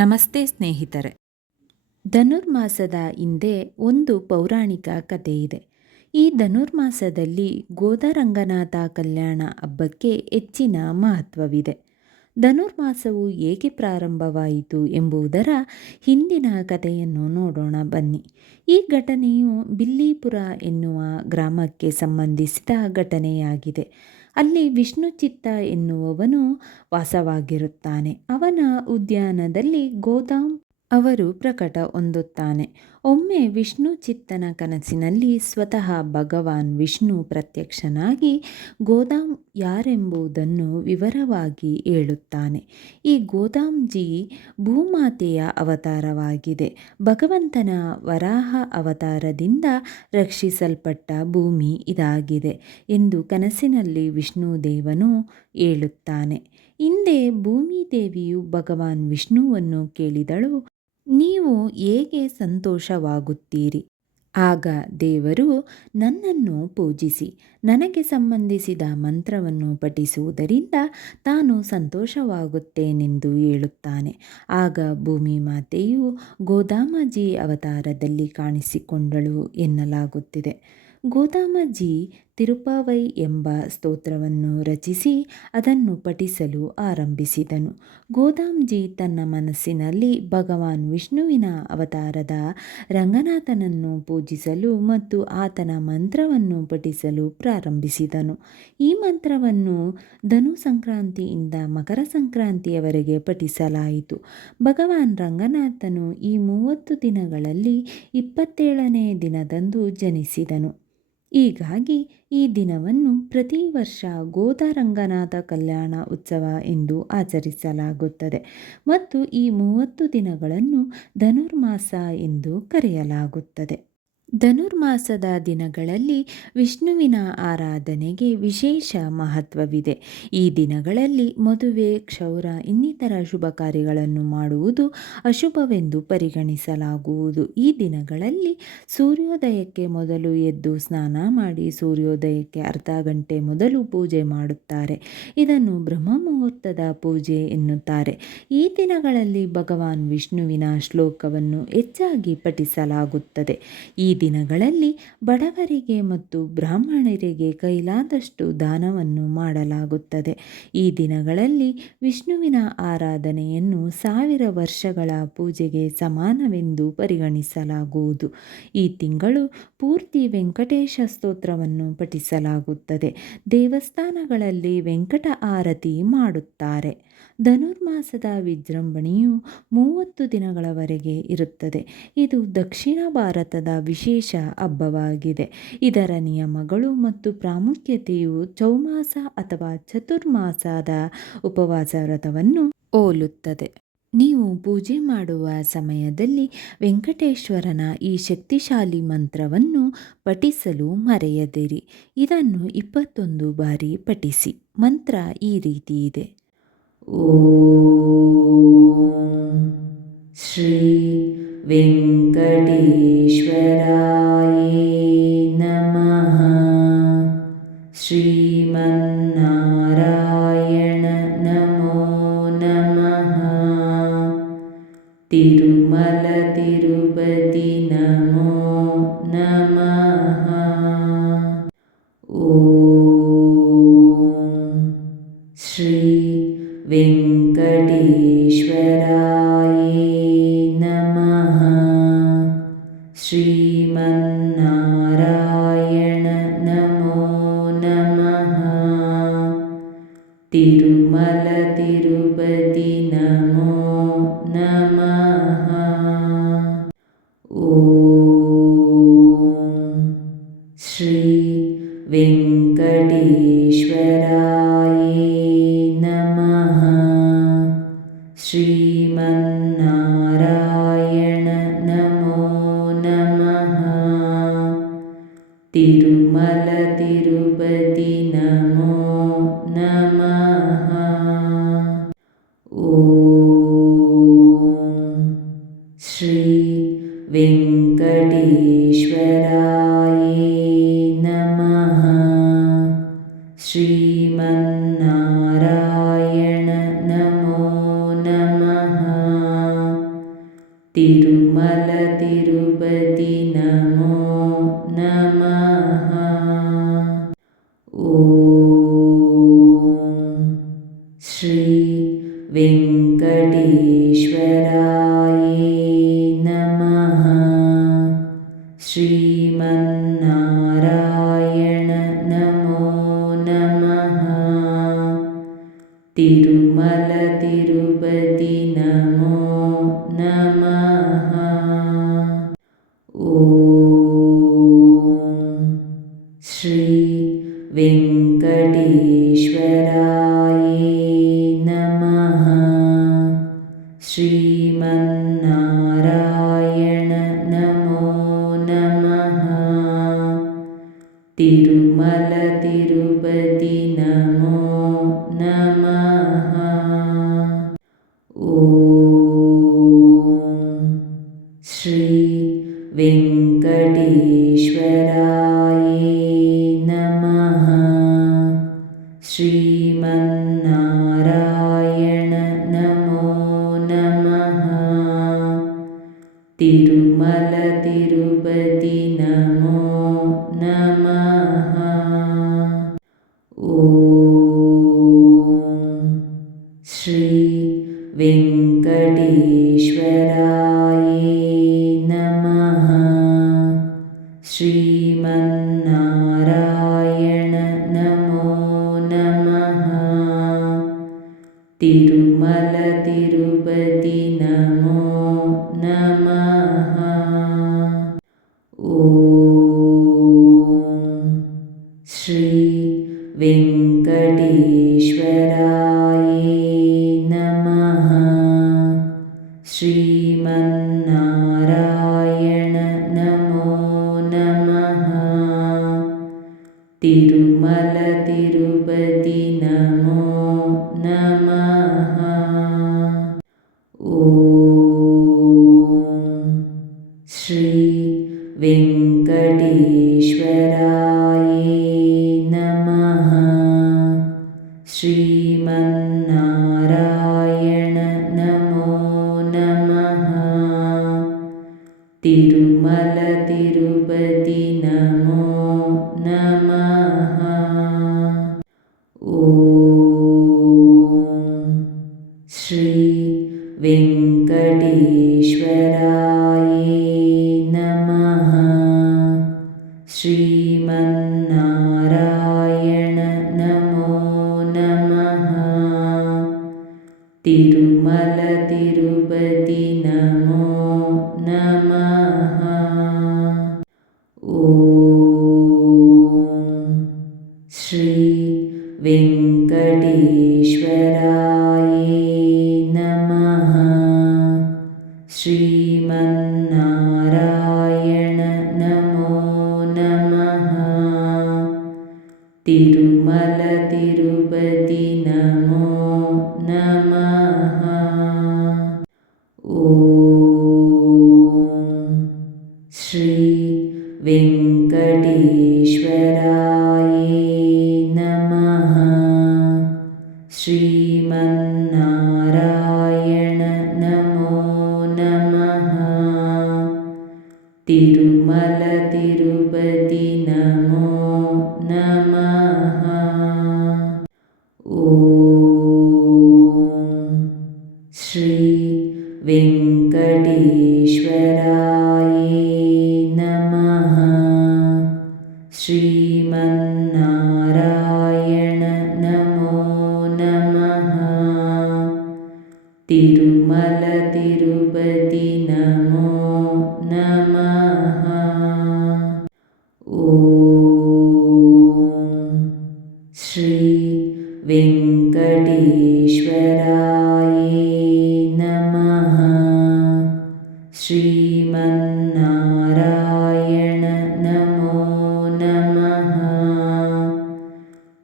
ನಮಸ್ತೆ ಸ್ನೇಹಿತರೆ. ಧನುರ್ಮಾಸದ ಹಿಂದೆ ಒಂದು ಪೌರಾಣಿಕ ಕಥೆ ಇದೆ. ಈ ಧನುರ್ಮಾಸದಲ್ಲಿ ಗೋದರಂಗನಾಥ ಕಲ್ಯಾಣ ಹಬ್ಬಕ್ಕೆ ಹೆಚ್ಚಿನ ಮಹತ್ವವಿದೆ. ಧನುರ್ಮಾಸವು ಏಕೆ ಪ್ರಾರಂಭವಾಯಿತು ಎಂಬುದರ ಹಿಂದಿನ ಕಥೆಯನ್ನು ನೋಡೋಣ ಬನ್ನಿ. ಈ ಘಟನೆಯು ಬಿಲ್ಲೀಪುರ ಎನ್ನುವ ಗ್ರಾಮಕ್ಕೆ ಸಂಬಂಧಿಸಿದ ಘಟನೆಯಾಗಿದೆ. ಅಲ್ಲಿ ವಿಷ್ಣುಚಿತ್ತ ಎನ್ನುವವನು ವಾಸವಾಗಿರುತ್ತಾನೆ. ಅವನ ಉದ್ಯಾನದಲ್ಲಿ ಗೋದಾಮ್ ಅವರು ಪ್ರಕಟ ಹೊಂದುತ್ತಾನೆ. ಒಮ್ಮೆ ವಿಷ್ಣುಚಿತ್ತನ ಕನಸಿನಲ್ಲಿ ಸ್ವತಃ ಭಗವಾನ್ ವಿಷ್ಣು ಪ್ರತ್ಯಕ್ಷನಾಗಿ ಗೋದಾಮ್ ಯಾರೆಂಬುದನ್ನು ವಿವರವಾಗಿ ಹೇಳುತ್ತಾನೆ. ಈ ಗೋದಾಮ್ಜಿ ಭೂಮಾತೆಯ ಅವತಾರವಾಗಿದೆ. ಭಗವಂತನ ವರಾಹ ಅವತಾರದಿಂದ ರಕ್ಷಿಸಲ್ಪಟ್ಟ ಭೂಮಿ ಇದಾಗಿದೆ ಎಂದು ಕನಸಿನಲ್ಲಿ ವಿಷ್ಣುದೇವನು ಹೇಳುತ್ತಾನೆ. ಹಿಂದೆ ಭೂಮಿದೇವಿಯು ಭಗವಾನ್ ವಿಷ್ಣುವನ್ನು ಕೇಳಿದಳು, ನೀವು ಹೇಗೆ ಸಂತೋಷವಾಗುತ್ತೀರಿ? ಆಗ ದೇವರು, ನನ್ನನ್ನು ಪೂಜಿಸಿ ನನಗೆ ಸಂಬಂಧಿಸಿದ ಮಂತ್ರವನ್ನು ಪಠಿಸುವುದರಿಂದ ತಾನು ಸಂತೋಷವಾಗುತ್ತೇನೆಂದು ಹೇಳುತ್ತಾನೆ. ಆಗ ಭೂಮಿ ಮಾತೆಯು ಗೋದಾಮಜಿ ಅವತಾರದಲ್ಲಿ ಕಾಣಿಸಿಕೊಂಡಳು ಎನ್ನಲಾಗುತ್ತಿದೆ. ಗೋದಾಮಜಿ ತಿರುಪಾವೈ ಎಂಬ ಸ್ತೋತ್ರವನ್ನು ರಚಿಸಿ ಅದನ್ನು ಪಠಿಸಲು ಆರಂಭಿಸಿದನು. ಗೋದಾಮ್ಜಿ ತನ್ನ ಮನಸ್ಸಿನಲ್ಲಿ ಭಗವಾನ್ ವಿಷ್ಣುವಿನ ಅವತಾರದ ರಂಗನಾಥನನ್ನು ಪೂಜಿಸಲು ಮತ್ತು ಆತನ ಮಂತ್ರವನ್ನು ಪಠಿಸಲು ಪ್ರಾರಂಭಿಸಿದನು. ಈ ಮಂತ್ರವನ್ನು ಧನು ಸಂಕ್ರಾಂತಿಯಿಂದ ಮಕರ ಸಂಕ್ರಾಂತಿಯವರೆಗೆ ಪಠಿಸಲಾಯಿತು. ಭಗವಾನ್ ರಂಗನಾಥನು ಈ 30 ದಿನಗಳಲ್ಲಿ 27ನೇ ದಿನದಂದು ಜನಿಸಿದನು. ಹೀಗಾಗಿ ಈ ದಿನವನ್ನು ಪ್ರತಿ ವರ್ಷ ಗೋದರಂಗನಾಥ ಕಲ್ಯಾಣ ಉತ್ಸವ ಎಂದು ಆಚರಿಸಲಾಗುತ್ತದೆ ಮತ್ತು ಈ 30 ದಿನಗಳನ್ನು ಧನುರ್ಮಾಸ ಎಂದು ಕರೆಯಲಾಗುತ್ತದೆ. ಧನುರ್ಮಾಸದ ದಿನಗಳಲ್ಲಿ ವಿಷ್ಣುವಿನ ಆರಾಧನೆಗೆ ವಿಶೇಷ ಮಹತ್ವವಿದೆ. ಈ ದಿನಗಳಲ್ಲಿ ಮದುವೆ, ಕ್ಷೌರ ಇನ್ನಿತರ ಶುಭ ಕಾರ್ಯಗಳನ್ನು ಮಾಡುವುದು ಅಶುಭವೆಂದು ಪರಿಗಣಿಸಲಾಗುವುದು. ಈ ದಿನಗಳಲ್ಲಿ ಸೂರ್ಯೋದಯಕ್ಕೆ ಮೊದಲು ಎದ್ದು ಸ್ನಾನ ಮಾಡಿ ಸೂರ್ಯೋದಯಕ್ಕೆ ಅರ್ಧ ಗಂಟೆ ಮೊದಲು ಪೂಜೆ ಮಾಡುತ್ತಾರೆ. ಇದನ್ನು ಬ್ರಹ್ಮ ಮುಹೂರ್ತದ ಪೂಜೆ ಎನ್ನುತ್ತಾರೆ. ಈ ದಿನಗಳಲ್ಲಿ ಭಗವಾನ್ ವಿಷ್ಣುವಿನ ಶ್ಲೋಕವನ್ನು ಹೆಚ್ಚಾಗಿ ಪಠಿಸಲಾಗುತ್ತದೆ. ಈ ದಿನಗಳಲ್ಲಿ ಬಡವರಿಗೆ ಮತ್ತು ಬ್ರಾಹ್ಮಣರಿಗೆ ಕೈಲಾದಷ್ಟು ದಾನವನ್ನು ಮಾಡಲಾಗುತ್ತದೆ. ಈ ದಿನಗಳಲ್ಲಿ ವಿಷ್ಣುವಿನ ಆರಾಧನೆಯನ್ನು 1000 ವರ್ಷಗಳ ಪೂಜೆಗೆ ಸಮಾನವೆಂದು ಪರಿಗಣಿಸಲಾಗುವುದು. ಈ ತಿಂಗಳು ಪೂರ್ತಿ ವೆಂಕಟೇಶ ಸ್ತೋತ್ರವನ್ನು ಪಠಿಸಲಾಗುತ್ತದೆ. ದೇವಸ್ಥಾನಗಳಲ್ಲಿ ವೆಂಕಟ ಆರತಿ ಮಾಡುತ್ತಾರೆ. ಧನುರ್ಮಾಸದ ವಿಜೃಂಭಣೆಯು 30 ದಿನಗಳವರೆಗೆ ಇರುತ್ತದೆ. ಇದು ದಕ್ಷಿಣ ಭಾರತದ ವಿಶೇಷ ಹಬ್ಬವಾಗಿದೆ. ಇದರ ನಿಯಮಗಳು ಮತ್ತು ಪ್ರಾಮುಖ್ಯತೆಯು ಚೌಮಾಸ ಅಥವಾ ಚತುರ್ಮಾಸದ ಉಪವಾಸ ವ್ರತವನ್ನು ಹೋಲುತ್ತದೆ. ನೀವು ಪೂಜೆ ಮಾಡುವ ಸಮಯದಲ್ಲಿ ವೆಂಕಟೇಶ್ವರನ ಈ ಶಕ್ತಿಶಾಲಿ ಮಂತ್ರವನ್ನು ಪಠಿಸಲು ಮರೆಯದಿರಿ. ಇದನ್ನು 21 ಬಾರಿ ಪಠಿಸಿ. ಮಂತ್ರ ಈ ರೀತಿ ಇದೆ. ಓಂ ಶ್ರೀ ವೆಂಕಟೇಶ್ವರಾಯೇ ನಮಃ. ಶ್ರೀಮನ್ನಾರಾಯಣ ನಮೋ ನಮಃ. ತಿರುಮಲ ತಿರುಪತಿ ನಮೋ ನಮಃ. ಓಂ ಶ್ರೀ ವೆಂಕಟೇಶ್ವರಾಯೇ ನಮಃ. ಶ್ರೀಮನ್ನಾರಾಯಣ ನಮೋ ನಮಃ. ತಿರುಮಲ ತಿರುಪತಿ ನಮೋ ನಮಃ. ಓಂ ಶ್ರೀ ವೆಂಕಟೇಶ್ವರಾಯೇ ನಮಃ. ಶ್ರೀಮನ್ನಾರಾಯಣ ನಮೋ ನಮಃ. ತಿರುಮಲ ತಿರುಪತಿ ನಮೋ ನಮಃ. ಓಂ ಶ್ರೀ ವೆಂಕಟೇಶ್ವರಾಯೇ ನಮಃ. ಶ್ರೀಮನ್ನಾರಾಯಣ ನಮೋ ನಮಃ. ॐ श्री वेङ्कटेश्वराय नमः। श्रीमन्नारायण नमो नमः। तिरुमल तिरुपति नमो नमः। ॐ श्री वेङ्कटेश्वराय नमः। श्रीमन्नारायण नमो नमः। तिरुमल तिरुपति नमो नमः। ॐ श्री वेङ्कटेश्वराय नमः। श्रीमन्नारायण नमो नमः। तिरुमल तिरुपति नमो नमः। ॐ श्री वेङ्कटेश्वराय नमः। श्रीमन्नारायण नमो नमः। तिरुमल तिरुपति नमो नमः। ॐ श्री वेङ्कटेश्वराय नमः। श्रीमन्नारायण नमो नमः। तिरुमल तिरुपति नमो नमः। ॐ श्री वेङ्कटेश्वराय नमः। श्रीमन्नारायण नमो नमः। तिरुमल तिरुपति नमो नमः। ॐ श्री वेङ्कटेश्वराय नमः। श्रीमन्नारायण नमो नमः। तिरुमल तिरुपति नमो नमः। ॐ श्री वेङ्कटेश्वराय नमः। श्रीमन्नारायण नमो नमः। तिरुमल तिरुपति नमो नमः। ॐ श्री वेङ्कटेश्वराय नमः। श्रीमन्नारायण नमो नमः। तिरुमल तिरुपति नमो नमः। ॐ श्री वेङ्कटेश्वराय नमः। श्रीमन्नारायण नमो नमः। तिरुमल तिरुपति नमो नमः। ॐ श्री वेङ्कटेश्वराय नमः। श्रीमन्नारायण नमो नमः।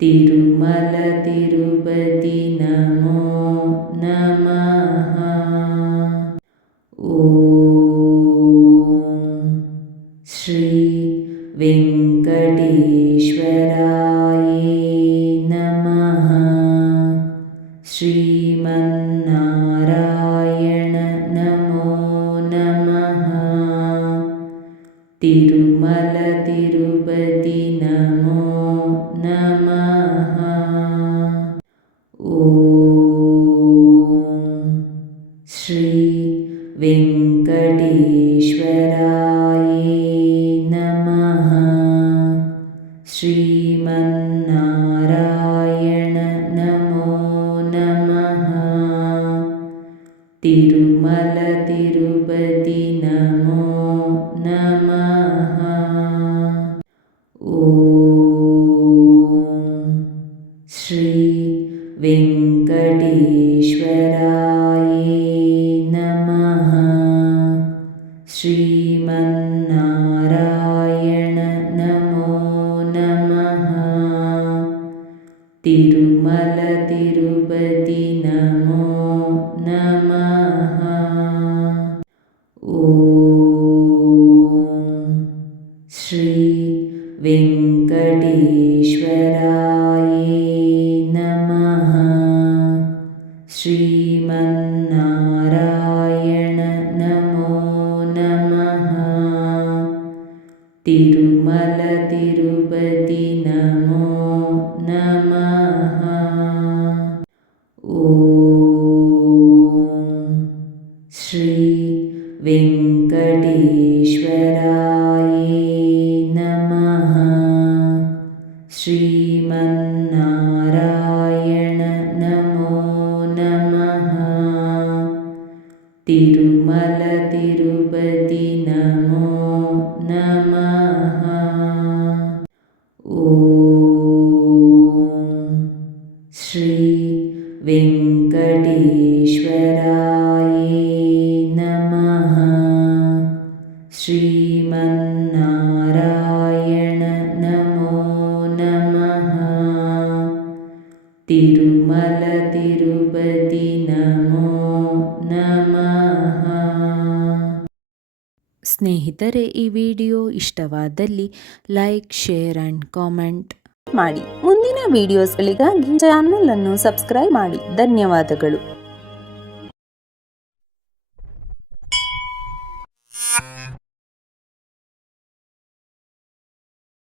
तिरुमल तिरुपति नमो नमः। ॐ श्री वेङ्कटेश्वराय नमः। श्रीमन्नारायण नमो नमः। तिरुमल तिरुपति नमो नमः। ನಮಃ. ಓಂ ಶ್ರೀ ವೆಂಕಟೇಶ್ವರಾಯೇ ನಮಃ. ಶ್ರೀಮನ್ನಾರಾಯಣ ನಮೋ ನಮಃ. ತಿರುಮಲ ತಿರುಪತಿ ನಮೋ ನಮಃ. ಓಂ ಶ್ರೀ ವೆಂಕಟೇಶ್ವರಾಯೇ ನಮಃ. ಶ್ರೀಮನ್ನಾರಾಯಣ ನಮೋ ನಮಃ. ತಿರುಮಲ ತಿರುಪತಿ ನಮೋ ನಮಃ. ಓಂ ಶ್ರೀ ವೆಂಕಟೇಶ್ವರಾಯೇ ನಮಃ. ಶ್ರೀಮನ್ನಾರಾಯಣ ನಮೋ ನಮಃ. ತಿರುಮಲ ತಿರುಪತಿ ನಮೋ ನಮಃ. ಓಂ ಶ್ರೀ ವೆಂಕಟೇಶ್ವರಾಯೇ ನಮಃ. ಶ್ರೀಮನ್ನಾರಾಯಣ ನಮೋ ನಮಃ. ತಿರುಮಲ ತಿರುಪತಿ ನಮೋ ನಮಃ. ಓಂ ಶ್ರೀ ವೆಂಕಟೇಶ್ವರಾಯೇ ನಮಃ. ಶ್ರೀಮನ್ನಾರಾಯಣ ನಮೋ ನಮಃ. ತಿರುಮಲ ತಿರುಪತಿ ನಮೋ ನಮಃ. ಸ್ನೇಹಿತರೆ, ಈ ವಿಡಿಯೋ ಇಷ್ಟವಾದಲ್ಲಿ ಲೈಕ್, ಶೇರ್ ಆ್ಯಂಡ್ ಕಾಮೆಂಟ್ ಮಾಡಿ. ಮುಂದಿನ ವಿಡಿಯೋಸ್ಗಳಿಗಾಗಿ ಚಾನಲ್ ಅನ್ನು ಸಬ್ಸ್ಕ್ರೈಬ್ ಮಾಡಿ. ಧನ್ಯವಾದಗಳು.